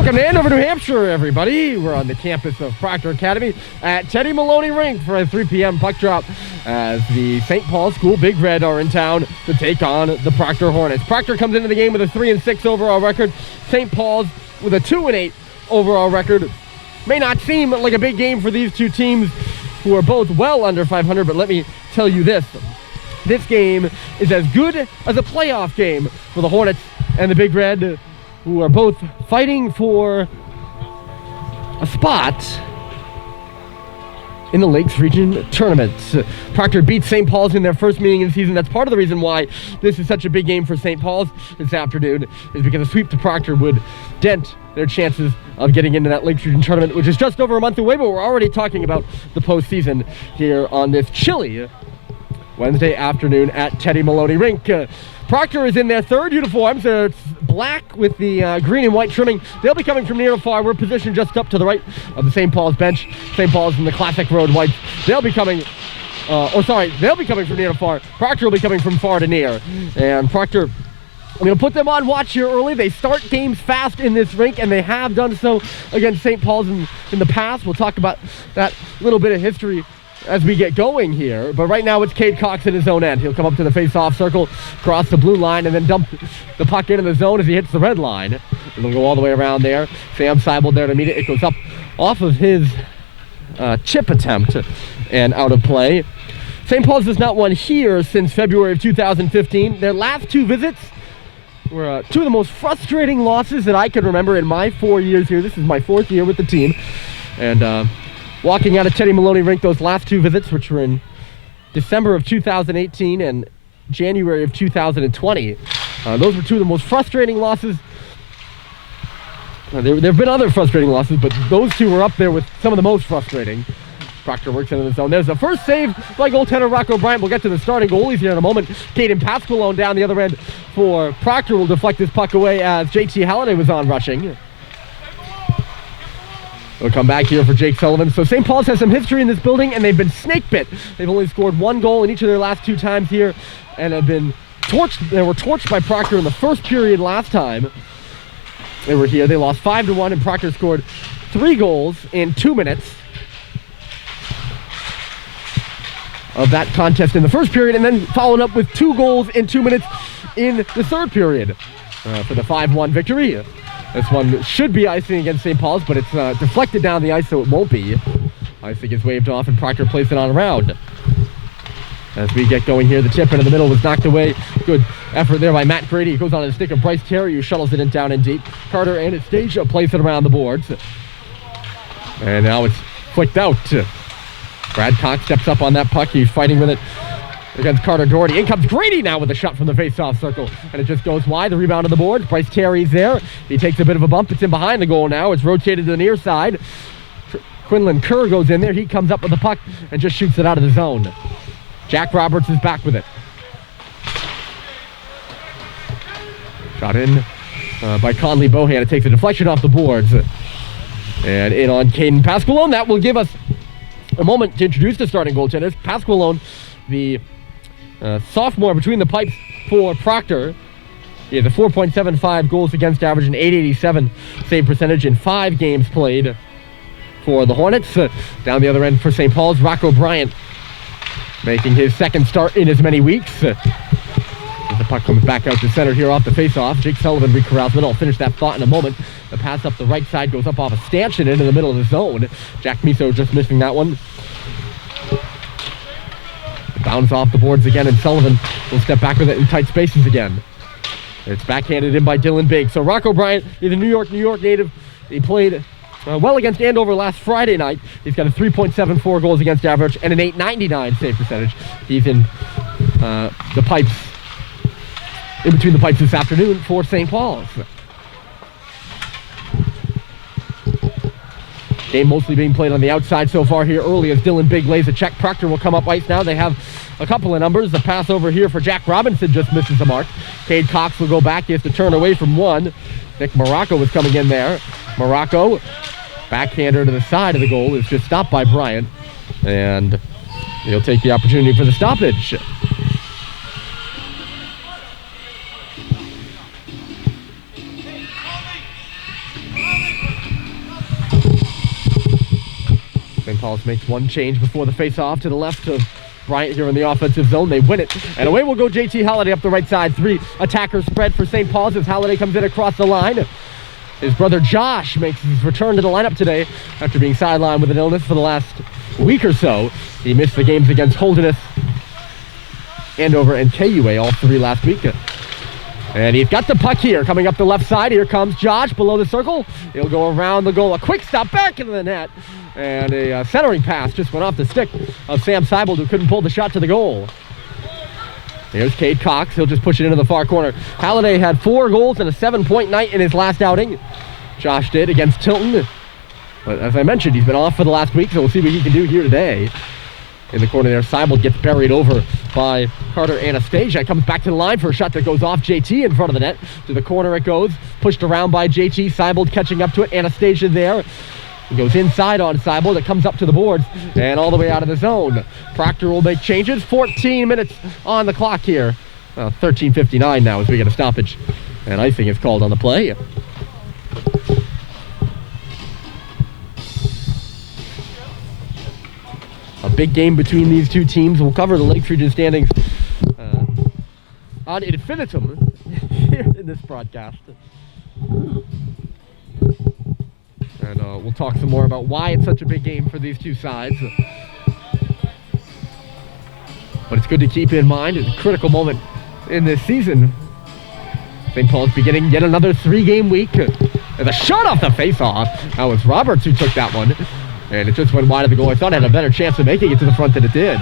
Welcome to Andover, New Hampshire, everybody. We're on the campus of Proctor Academy at Teddy Maloney Rink for a 3 p.m. puck drop as the St. Paul School Big Red are in town to take on the Proctor Hornets. Proctor comes into the game with a 3-6 overall record. St. Paul's with a 2-8 overall record. May not seem like a big game for these two teams who are both well under 500, but let me tell you this. This game is as good as a playoff game for the Hornets and the Big Red, who are both fighting for a spot in the Lakes Region Tournament. Proctor beats St. Paul's in their first meeting of the season. That's part of the reason why this is such a big game for St. Paul's this afternoon, is because a sweep to Proctor would dent their chances of getting into that Lakes Region Tournament, which is just over a month away, but we're already talking about the postseason here on this chilly Wednesday afternoon at Teddy Maloney Rink. Proctor is in their third uniforms. It's black with the green and white trimming. They'll be coming from near and far. We're positioned just up to the right of the St. Paul's bench. St. Paul's in the classic road whites. They'll be coming, they'll be coming from near to far. Proctor will be coming from far to near. And Proctor, I'm going to put them on watch here early. They start games fast in this rink, and they have done so against St. Paul's in the past. We'll talk about that little bit of history as we get going here. But right now it's Cade Cox in his own end. He'll come up to the face-off circle, cross the blue line, and then dump the puck into the zone as he hits the red line. And he'll go all the way around there. Sam Seibel there to meet it. It goes up off of his chip attempt and out of play. St. Paul's has not won here since February of 2015. Their last two visits were two of the most frustrating losses that I can remember in my 4 years here. This is my fourth year with the team. And walking out of Teddy Maloney Rink, those last two visits, which were in December of 2018 and January of 2020, those were two of the most frustrating losses. There have been other frustrating losses, but those two were up there with some of the most frustrating. Proctor works into the zone. There's a first save by goaltender Rocco Bryant. We'll get to the starting goalies here in a moment. Caden Pasqualone down the other end for Proctor will deflect this puck away as JT Halliday was on rushing. We'll come back here for Jake Sullivan. So St. Paul's has some history in this building, and they've been snake bit. They've only scored one goal in each of their last two times here, and have been torched. They were torched by Proctor in the first period last time they were here. They lost 5-1, and Proctor scored 3 goals in 2 minutes of that contest in the first period, and then followed up with 2 goals in 2 minutes in the third period for the 5-1 victory. This one should be icing against St. Paul's, but it's deflected down the ice, so it won't be. Icing gets waved off, and Proctor plays it on around. As we get going here, the tip into the middle was knocked away. Good effort there by Matt Grady. It goes on to the stick of Bryce Terry, who shuttles it in down and deep. Carter and Anastasia plays it around the boards. And now it's flicked out. Brad Cox steps up on that puck. He's fighting with it against Carter Doherty. In comes Grady now with a shot from the face-off circle. And it just goes wide. The rebound on the board. Bryce Terry's there. He takes a bit of a bump. It's in behind the goal now. It's rotated to the near side. Quinlan Kerr goes in there. He comes up with the puck and just shoots it out of the zone. Jack Roberts is back with it. Shot in by Conley Bohan. It takes a deflection off the boards. And in on Caden Pasqualone. That will give us a moment to introduce the starting goaltenders. Pasqualone, the sophomore between the pipes for Proctor. He has a 4.75 goals against average and .887 save percentage in 5 games played for the Hornets. Down the other end for St. Paul's, Rocco Bryant making his second start in as many weeks. The puck comes back out to center here off the face-off. Jake Sullivan recorrals it. I'll finish that thought in a moment. The pass up the right side goes up off a stanchion into the middle of the zone. Jack Miso just missing that one. Bounce off the boards again, and Sullivan will step back with it in tight spaces again. It's backhanded in by Dylan Biggs. So Rocco Bryant is a New York native. He played well against Andover last Friday night. He's got a 3.74 goals against average and an .899 save percentage. He's in the pipes, in between the pipes this afternoon for St. Paul's. Game mostly being played on the outside so far here early as Dylan Big lays a check. Proctor will come up ice now. They have a couple of numbers. The pass over here for Jack Robinson just misses the mark. Cade Cox will go back. He has to turn away from one. Nick Morocco was coming in there. Morocco, backhander to the side of the goal, is just stopped by Bryant. And he'll take the opportunity for the stoppage. Paul's makes one change before the face-off to the left of Bryant here in the offensive zone. They win it. And away will go JT Halliday up the right side. 3 attackers spread for St. Paul's as Halliday comes in across the line. His brother Josh makes his return to the lineup today after being sidelined with an illness for the last week or so. He missed the games against Hornets, Andover, and KUA, all 3 last week. And he's got the puck here, coming up the left side. Here comes Josh below the circle. He'll go around the goal. A quick stop back into the net. And a centering pass just went off the stick of Sam Seibold, who couldn't pull the shot to the goal. Here's Cade Cox. He'll just push it into the far corner. Halliday had 4 goals and a 7-point night in his last outing. Josh did against Tilton. But as I mentioned, he's been off for the last week, so we'll see what he can do here today. In the corner there, Seibold gets buried over by Carter Anastasia. Comes back to the line for a shot that goes off JT in front of the net. To the corner it goes. Pushed around by JT. Seibold catching up to it. Anastasia there. He goes inside on Seibold. It comes up to the boards and all the way out of the zone. Proctor will make changes. 14 minutes on the clock here. 13:59 now as we get a stoppage. And icing is called on the play. A big game between these two teams. We'll cover the Lakes Region standings ad infinitum here in this broadcast. And we'll talk some more about why it's such a big game for these two sides. But it's good to keep in mind, it's a critical moment in this season. St. Paul's beginning yet another 3-game week. And a shot off the face-off. That was Roberts who took that one. And it just went wide of the goal. I thought it had a better chance of making it to the front than it did.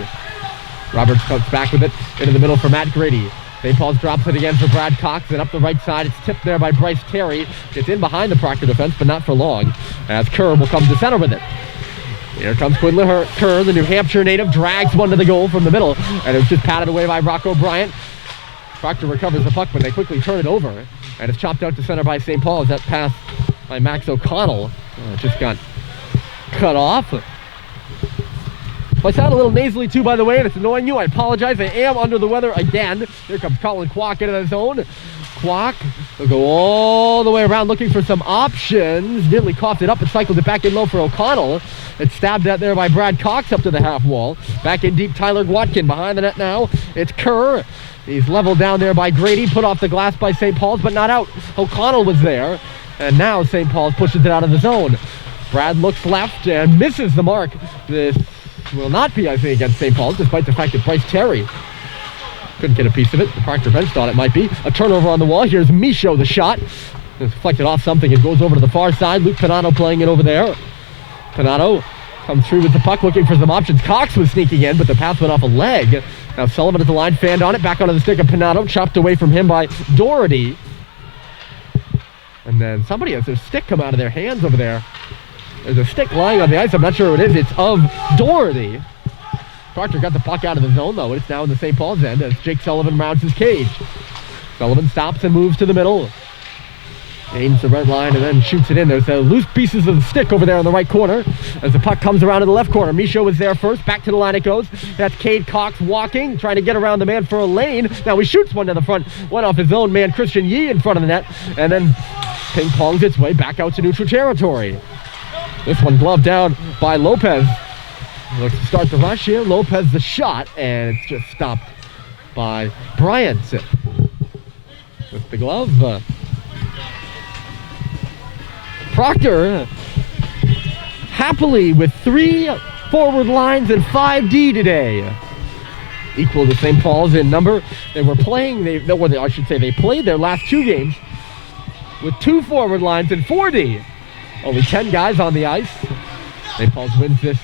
Roberts comes back with it into the middle for Matt Grady. St. Paul's drops it again for Brad Cox, and up the right side, it's tipped there by Bryce Terry. Gets in behind the Proctor defense, but not for long, as Kerr will come to center with it. Here comes Quinn Kerr, the New Hampshire native, drags one to the goal from the middle, and it was just patted away by Rocco Bryant. Proctor recovers the puck, but they quickly turn it over, and it's chopped out to center by St. Paul's. That pass by Max O'Connell just got cut off. If I sound a little nasally too, by the way, and it's annoying you, I apologize. I am under the weather again. Here comes Colin Kwok into the zone. Kwok will go all the way around looking for some options. Nearly coughed it up and cycled it back in low for O'Connell. It's stabbed at there by Brad Cox up to the half wall. Back in deep, Tyler Watkin behind the net now. It's Kerr. He's leveled down there by Grady, put off the glass by St. Paul's, but not out. O'Connell was there, and now St. Paul's pushes it out of the zone. Brad looks left and misses the mark. This will not be, I think, against St. Paul's, despite the fact that Bryce Terry couldn't get a piece of it. The Proctor bench thought it might be. A turnover on the wall. Here's Michaud, the shot. It's deflected off something. It goes over to the far side. Luke Pinato playing it over there. Pinato comes through with the puck, looking for some options. Cox was sneaking in, but the pass went off a leg. Now Sullivan at the line, fanned on it. Back onto the stick of Pinato. Chopped away from him by Doherty. And then somebody has their stick come out of their hands over there. There's a stick lying on the ice. I'm not sure what it is. It's of Doherty. Proctor got the puck out of the zone, though. It's now in the St. Paul's end as Jake Sullivan rounds his cage. Sullivan stops and moves to the middle. Gains the red line and then shoots it in. There's loose pieces of the stick over there in the right corner as the puck comes around to the left corner. Michaud was there first. Back to the line it goes. That's Cade Cox walking, trying to get around the man for a lane. Now he shoots one to the front. One off his own man, Christian Yee, in front of the net. And then ping-pongs its way back out to neutral territory. This one gloved down by Lopez. Looks to start the rush here. Lopez the shot, and it's just stopped by Bryant with the glove. Proctor happily with 3 forward lines and 5D today. Equal to St. Paul's in number. They were playing, they played their last 2 games with 2 forward lines and 4D. Only 10 guys on the ice. St. Paul's wins this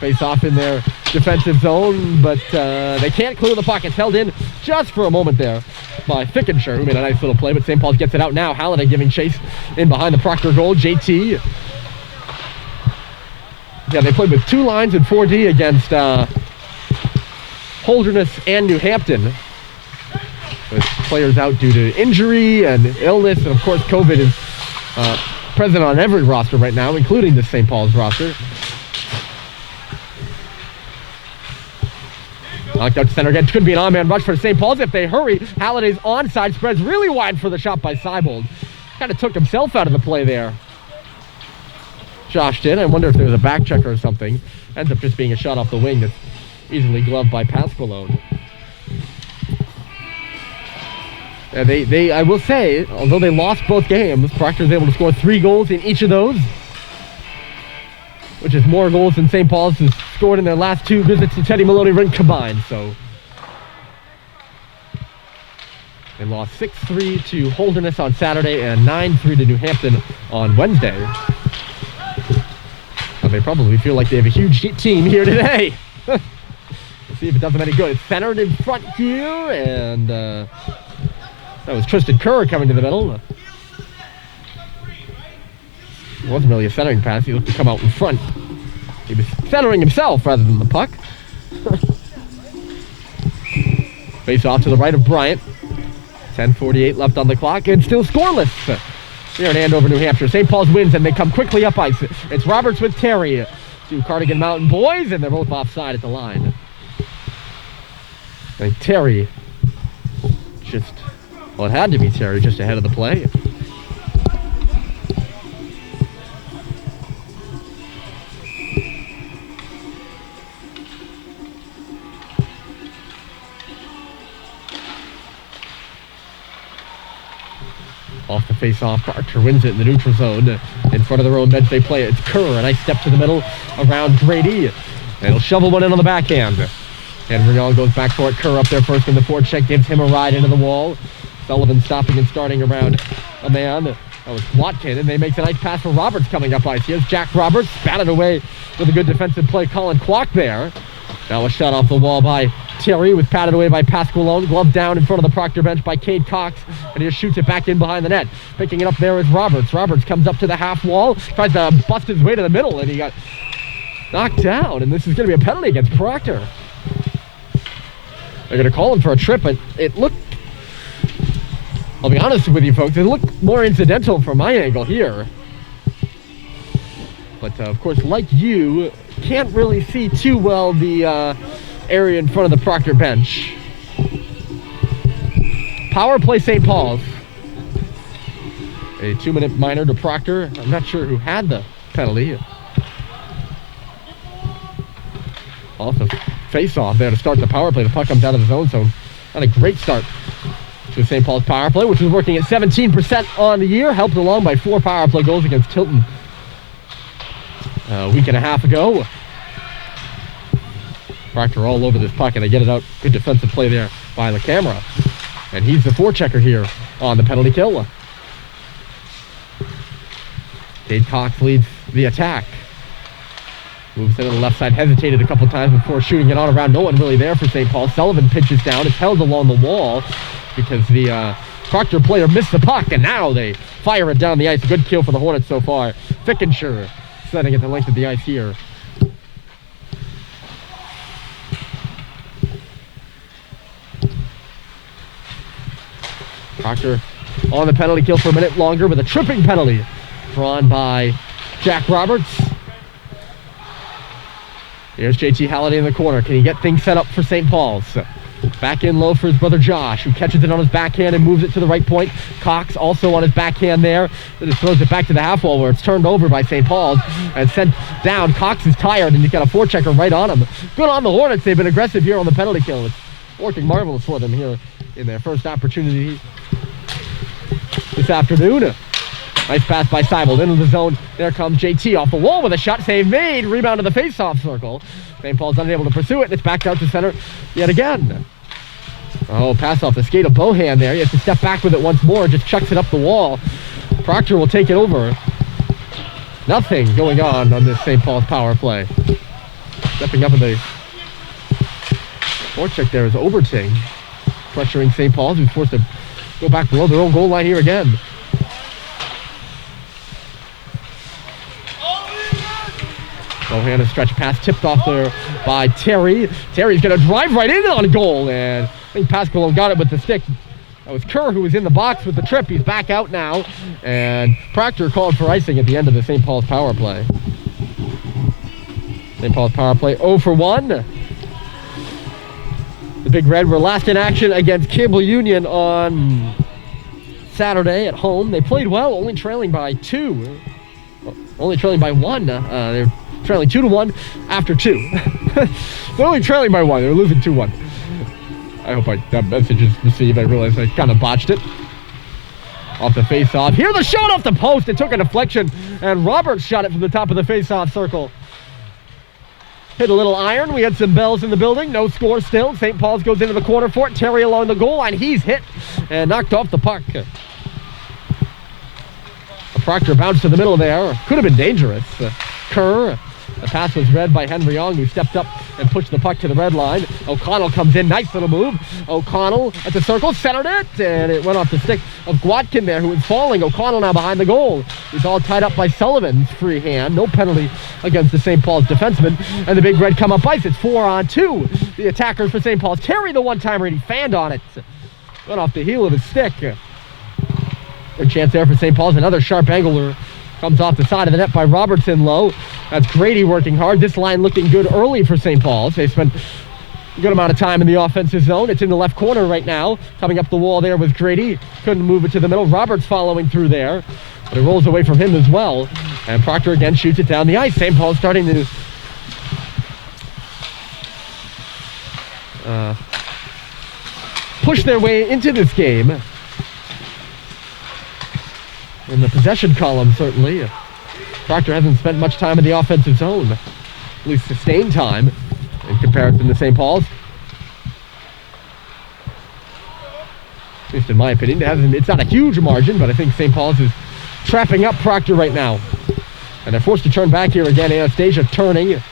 face-off in their defensive zone, but they can't clear the puck. It's held in just for a moment there by Fickenshire, who made a nice little play, but St. Paul's gets it out now. Halliday giving chase in behind the Proctor goal. JT. Yeah, they played with 2 lines and 4D against Holderness and New Hampton, with players out due to injury and illness, and of course COVID is present on every roster right now, including the St. Paul's roster. Knocked out to center again. Could be an on-man rush for St. Paul's if they hurry. Halliday's onside spreads really wide for the shot by Seibold. Kind of took himself out of the play there. Josh did. I wonder if there was a back checker or something. Ends up just being a shot off the wing that's easily gloved by Pasqualone. And I will say, although they lost both games, Proctor was able to score 3 goals in each of those, which is more goals than St. Paul's has scored in their last 2 visits to Teddy Maloney Rink combined. So they lost 6-3 to Holderness on Saturday and 9-3 to New Hampton on Wednesday. And they probably feel like they have a huge team here today. We'll see if it does them any good. It's centered in front here, and that was Tristan Kerr coming to the middle. It wasn't really a centering pass. He looked to come out in front. He was centering himself rather than the puck. Face off to the right of Bryant. 10:48 left on the clock, and still scoreless here in Andover, New Hampshire. St. Paul's wins, and they come quickly up ice. It's Roberts with Terry. 2 Cardigan Mountain boys, and they're both offside at the line. And Terry just... well, it had to be Terry just ahead of the play. Off the face-off, Proctor wins it in the neutral zone. In front of their own bench, they play it. It's Kerr, a nice step to the middle around Grady. And he'll shovel one in on the backhand. And Rignall goes back for it. Kerr up there first in the forecheck, gives him a ride into the wall. Sullivan stopping and starting around a man. That was Watkin, and they make a nice pass for Roberts coming up ice. Here's Jack Roberts, batted away with a good defensive play. Colin Kwok there. That was shot off the wall by Terry, was patted away by Pasqualone, gloved down in front of the Proctor bench by Cade Cox, and he just shoots it back in behind the net. Picking it up there is Roberts. Roberts comes up to the half wall, tries to bust his way to the middle, and he got knocked down, and this is going to be a penalty against Proctor. They're going to call him for a trip, but it looked, I'll be honest with you folks, it looked more incidental from my angle here. But of course, like you, can't really see too well the area in front of the Proctor bench. Power play St. Paul's. A 2-minute minor to Proctor. I'm not sure who had the penalty. Off the face-off there to start the power play. The puck comes out of the zone, so not a great start to St. Paul's power play, which was working at 17% on the year, helped along by 4 power play goals against Tilton a week and a half ago. Proctor all over this puck, and they get it out. Good defensive play there by the camera. And he's the forechecker here on the penalty kill. Cade Cox leads the attack. Moves into the left side, hesitated a couple times before shooting it on around. No one really there for St. Paul. Sullivan pitches down. It's held along the wall because the Proctor player missed the puck, and now they fire it down the ice. A good kill for the Hornets so far. Fickenshire setting it the length of the ice here. Proctor on the penalty kill for a minute longer with a tripping penalty drawn by Jack Roberts. Here's JT Halliday in the corner. Can he get things set up for St. Paul's? Back in low for his brother Josh, who catches it on his backhand and moves it to the right point. Cox also on his backhand there. Then just throws it back to the half wall where it's turned over by St. Paul's and sent down. Cox is tired and he's got a forechecker right on him. Good on the Hornets. They've been aggressive here on the penalty kill. It's working marvelous for them here in their first opportunity this afternoon. Nice pass by Seibold into the zone. There comes JT off the wall with a shot. Save made. Rebound to the face-off circle. St. Paul's unable to pursue it, and it's backed out to center yet again. Oh, pass off the skate of Bohan there. He has to step back with it once more. Just chucks it up the wall. Proctor will take it over. Nothing going on this St. Paul's power play. Stepping up in the forecheck there is Oberting. Pressuring St. Paul's, who's forced to go back below their own goal line here again. Bohan, a stretch pass tipped off there by Terry. Terry's going to drive right in on goal, and I think Pasqualone got it with the stick. That was Kerr who was in the box with the trip. He's back out now, and Proctor called for icing at the end of the St. Paul's power play. St. Paul's power play 0 for 1. The Big Red were last in action against Campbell Union on Saturday at home. They played well, only trailing by 2. only trailing by 1. They're trailing 2-1 after 2. They're only trailing by 1. They're losing 2-1. I hope that message is received. I realized I kind of botched it. Off the face-off. Here the shot off the post. It took a deflection, and Roberts shot it from the top of the face-off circle. Hit a little iron. We had some bells in the building. No score still. St. Paul's goes into the corner for it. Terry along the goal line. He's hit and knocked off the puck. Proctor bounced to the middle there. Could have been dangerous. Kerr. The pass was read by Henry Young, who stepped up and pushed the puck to the red line. O'Connell comes in. Nice little move. O'Connell at the circle. Centered it. And it went off the stick of Gwatkin there, who was falling. O'Connell now behind the goal. He's all tied up by Sullivan's free hand. No penalty against the St. Paul's defenseman. And the Big Red come up ice. It's 4-on-2. The attackers for St. Paul's. Terry the one-timer, and he fanned on it. Went off the heel of his stick. A chance there for St. Paul's. Another sharp angler comes off the side of the net by Robertson low. That's Grady working hard. This line looking good early for St. Paul's. They spent a good amount of time in the offensive zone. It's in the left corner right now. Coming up the wall there was Grady. Couldn't move it to the middle. Roberts following through there. But it rolls away from him as well. And Proctor again shoots it down the ice. St. Paul's starting to push their way into this game. In the possession column, certainly. Proctor hasn't spent much time in the offensive zone. At least sustained time in comparison to St. Paul's. At least in my opinion. It's not a huge margin, but I think St. Paul's is trapping up Proctor right now. And they're forced to turn back here again. Anastasia turning.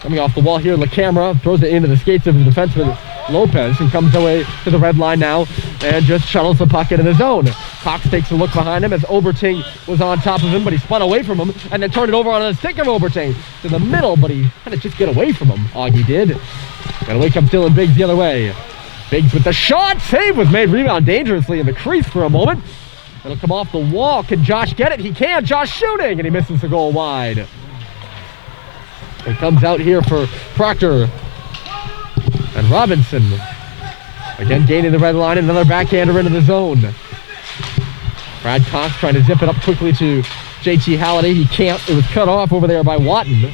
Coming off the wall here, LaCamera throws it into the skates of the defenseman Lopez, who comes away to the red line now and just shuttles the puck into the zone. Cox takes a look behind him as Oberting was on top of him, but he spun away from him and then turned it over on the stick of Oberting to the middle, but he had to just get away from him. Augie did. And away comes Dylan Biggs the other way. Biggs with the shot. Save was made. Rebound dangerously in the crease for a moment. It'll come off the wall. Can Josh get it? He can. Josh shooting, and he misses the goal wide. It comes out here for Proctor. And Robinson, again gaining the red line, another backhander into the zone. Brad Cox trying to zip it up quickly to JT Halliday. He can't. It was cut off over there by Watton.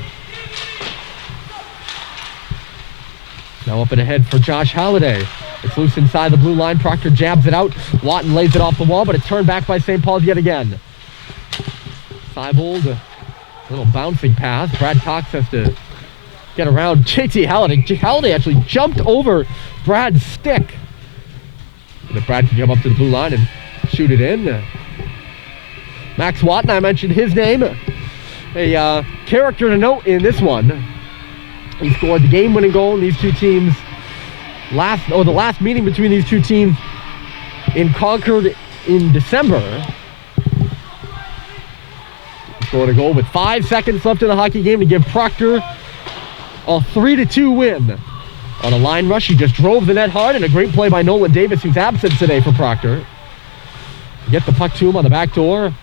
Now up and ahead for Josh Halliday. It's loose inside the blue line. Proctor jabs it out. Watton lays it off the wall, but it's turned back by St. Paul's yet again. Seibold, a little bouncing pass. Brad Cox has to get around JT Halliday. Halliday actually jumped over Brad's stick. And if Brad can come up to the blue line and shoot it in. Max Watton, I mentioned his name. A character to note in this one. He scored the game-winning goal in these two teams. The last meeting between these two teams in Concord in December. He scored a goal with 5 seconds left in the hockey game to give Proctor a 3-2 win. On a line rush, he just drove the net hard, and a great play by Nolan Davis, who's absent today for Proctor. Get the puck to him on the back door.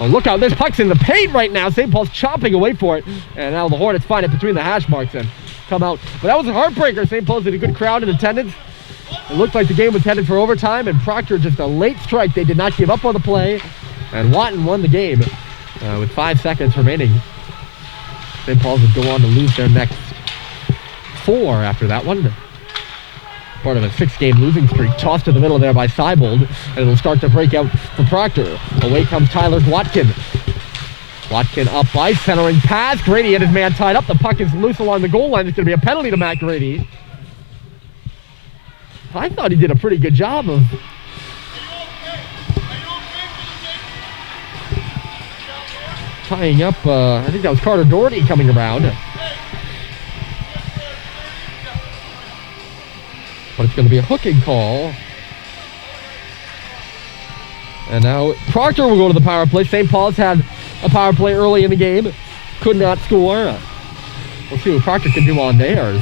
Oh, look out, this puck's in the paint right now. St. Paul's chopping away for it. And now the Hornets find it between the hash marks and come out. But that was a heartbreaker. St. Paul's had a good crowd in attendance. It looked like the game was headed for overtime, and Proctor just a late strike. They did not give up on the play. And Watton won the game with 5 seconds remaining. St. Paul's would go on to lose their next 4 after that one. Part of a 6-game losing streak, tossed to the middle there by Seibold, and it'll start to break out for Proctor. Away comes Tyler Gwatkin. Gwatkin up ice, centering pass. Grady had his man tied up. The puck is loose along the goal line. It's going to be a penalty to Matt Grady. I thought he did a pretty good job of tying up, I think that was Carter Doherty coming around. But it's going to be a hooking call. And now Proctor will go to the power play. St. Paul's had a power play early in the game. Could not score. We'll see what Proctor can do on theirs.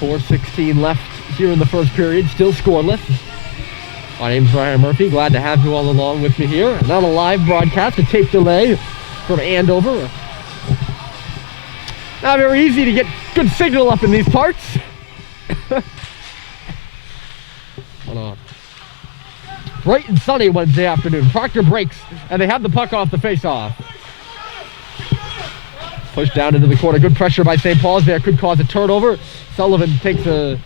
4:16 left here in the first period. Still scoreless. My name's Ryan Murphy. Glad to have you all along with me here. Not a live broadcast, a tape delay from Andover. Not very easy to get good signal up in these parts. Hold on. bright and sunny Wednesday afternoon. Proctor breaks, and they have the puck off the face-off. Pushed down into the corner. Good pressure by St. Paul's there. Could cause a turnover. Sullivan takes a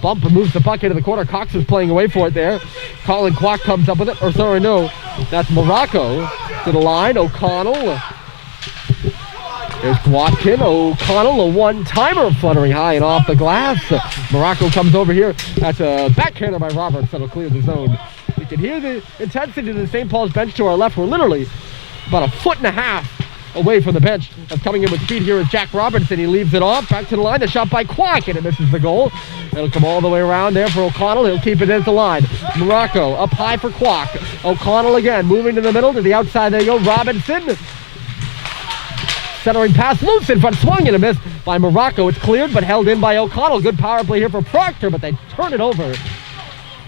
bump and moves the puck into the corner. Cox is playing away for it there. Colin Kwok comes up with it. Or sorry, no. That's Morocco to the line. O'Connell. There's Watkin. O'Connell, a one-timer fluttering high and off the glass. Morocco comes over here. That's a backhander by Roberts that'll clear the zone. You can hear the intensity of the St. Paul's bench to our left. We're literally about a foot and a half away from the bench. That's coming in with speed here is Jack Robertson. He leaves it off. Back to the line. The shot by Kwok, and it misses the goal. It'll come all the way around there for O'Connell. He'll keep it at the line. Morocco up high for Kwok. O'Connell again moving to the middle. To the outside there you go. Robinson. Centering pass loose in front. Swung and a miss by Morocco. It's cleared but held in by O'Connell. Good power play here for Proctor, but they turn it over.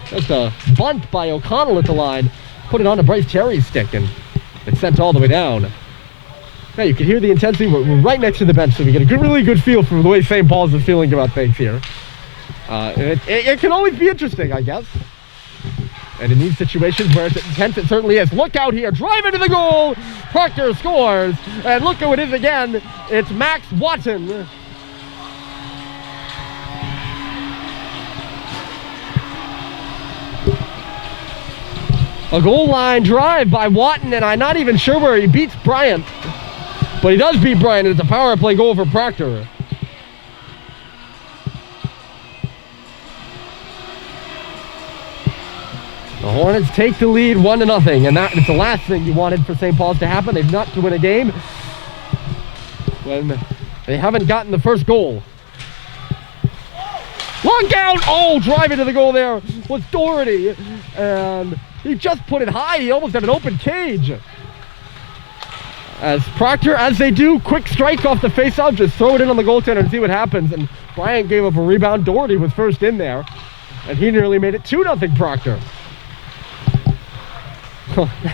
Just a bunt by O'Connell at the line. Put it on to Bryce Terry's stick, and it's sent all the way down. Yeah, you can hear the intensity. We're right next to the bench, so we get a really good feel for the way St. Paul's is feeling about things here. It can always be interesting, I guess. And in these situations where it's intense, it certainly is. Look out here, drive into the goal. Proctor scores, and look who it is again. It's Max Watson. A goal line drive by Watton, and I'm not even sure where he beats Bryant. But he does beat Bryant. It's a power play goal for Proctor. The Hornets take the lead 1-0, and it's the last thing you wanted for St. Paul's to happen. They've not to win a game when they haven't gotten the first goal. Look out! Oh, drive into the goal there was Doherty, and he just put it high. He almost had an open cage. As Proctor, as they do, quick strike off the face-off, just throw it in on the goaltender and see what happens. And Bryant gave up a rebound. Doherty was first in there, and he nearly made it 2-0 Proctor.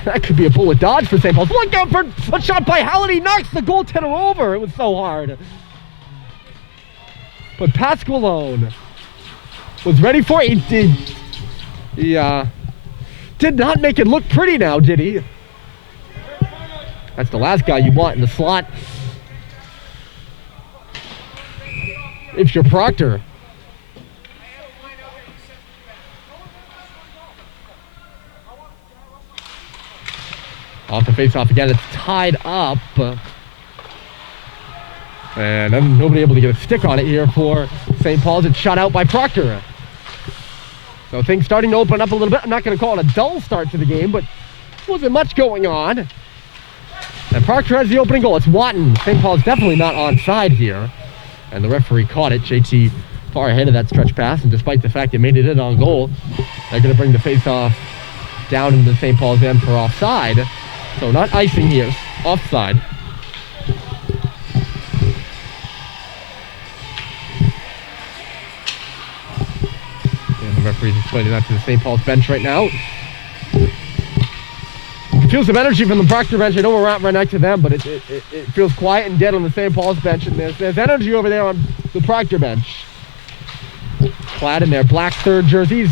That could be a bullet dodge for St. Paul's. Look out for a shot by Halliday. Knocks the goaltender over. It was so hard. But Pasqualone was ready for it. He did not make it look pretty now, did he? That's the last guy you want in the slot if you're Proctor. Off the face-off again. It's tied up. And then nobody able to get a stick on it here for St. Paul's. It's shot out by Proctor. So things starting to open up a little bit. I'm not going to call it a dull start to the game, but wasn't much going on. And Proctor has the opening goal. It's Watton. St. Paul's definitely not onside here. And the referee caught it. JT far ahead of that stretch pass. And despite the fact they made it in on goal, they're going to bring the face-off down into St. Paul's end for offside. So not icing here. Offside. And the referee's explaining that to the St. Paul's bench right now. You can feel some energy from the Proctor bench. I know we're right next to them, but it feels quiet and dead on the St. Paul's bench, and there's energy over there on the Proctor bench. Clad in their black third jerseys.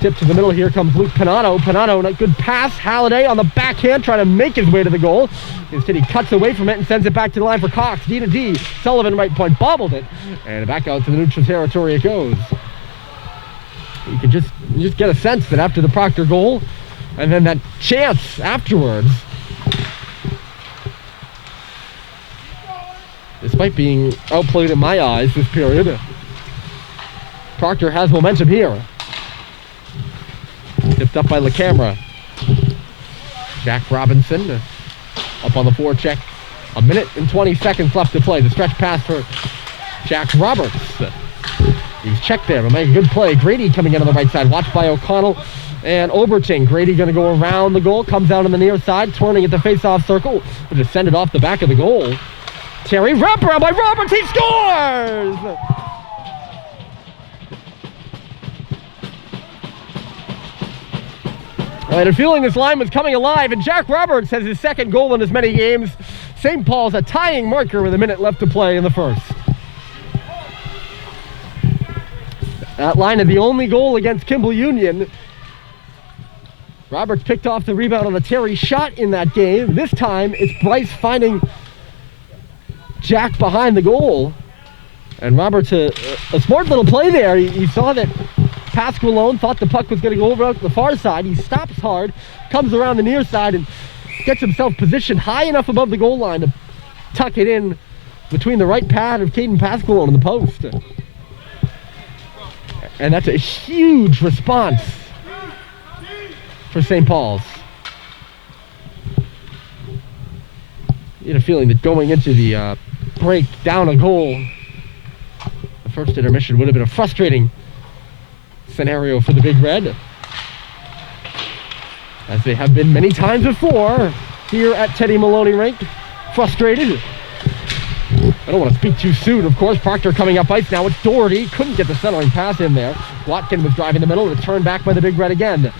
Tip to the middle. Here comes Luke Panato. Panato, a good pass. Halliday on the backhand, trying to make his way to the goal. Instead, he cuts away from it and sends it back to the line for Cox. D to D. Sullivan, right point, bobbled it. And back out to the neutral territory it goes. You can just get a sense that after the Proctor goal, and then that chance afterwards, despite being outplayed in my eyes this period, Proctor has momentum here. Tipped up by LaCamera. Jack Robinson up on the forecheck. 1 minute and 20 seconds left to play. The stretch pass for Jack Roberts. He's checked there, but make a good play. Grady coming in on the right side. Watched by O'Connell and Oberting. Grady going to go around the goal. Comes out on the near side. Turning at the face-off circle. Will just send it off the back of the goal. Terry, wraparound by Roberts. He scores! I had a feeling this line was coming alive, and Jack Roberts has his second goal in as many games. St. Paul's a tying marker with 1 minute left to play in the first. That line had the only goal against Kimball Union Roberts picked off the rebound on a Terry shot in that game. This time, it's Bryce finding Jack behind the goal. And Roberts, a smart little play there. He saw that Pascal Malone thought the puck was going to go over out to the far side. He stops hard, comes around the near side, and gets himself positioned high enough above the goal line to tuck it in between the right pad of Caden Pascal and the post. And that's a huge response for St. Paul's. You had a feeling that going into the break down a goal, the first intermission would have been a frustrating scenario for the Big Red, as they have been many times before here at Teddy Maloney Rink. Frustrated. I don't want to speak too soon, of course. Proctor coming up ice now. It's Doherty. Couldn't get the centering pass in there. Watkin was driving the middle, and it's turned back by the Big Red again.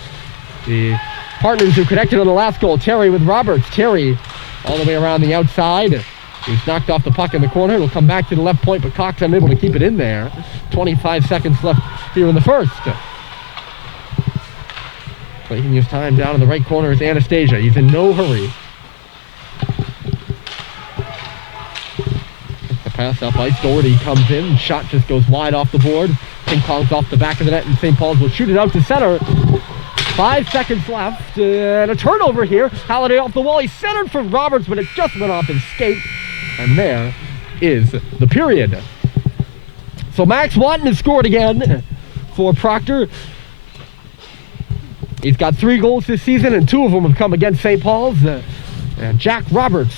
The partners who connected on the last goal, Terry with Roberts. Terry all the way around the outside. He's knocked off the puck in the corner. It'll come back to the left point, but Cox unable to keep it in there. 25 seconds left here in the first. Taking his time down in the right corner is Anastasia. He's in no hurry. The pass up ice. Doherty comes in. Shot just goes wide off the board. Ping pongs off the back of the net, and St. Paul's will shoot it out to center. 5 seconds left, and a turnover here. Halliday off the wall. He centered for Roberts, but it just went off his skate. And there is the period. So Max Watton has scored again for Proctor. He's got 3 goals this season, and 2 of them have come against St. Paul's. And Jack Roberts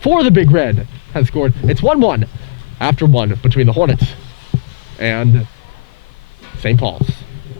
for the Big Red has scored. It's 1-1 after 1 between the Hornets and St. Paul's.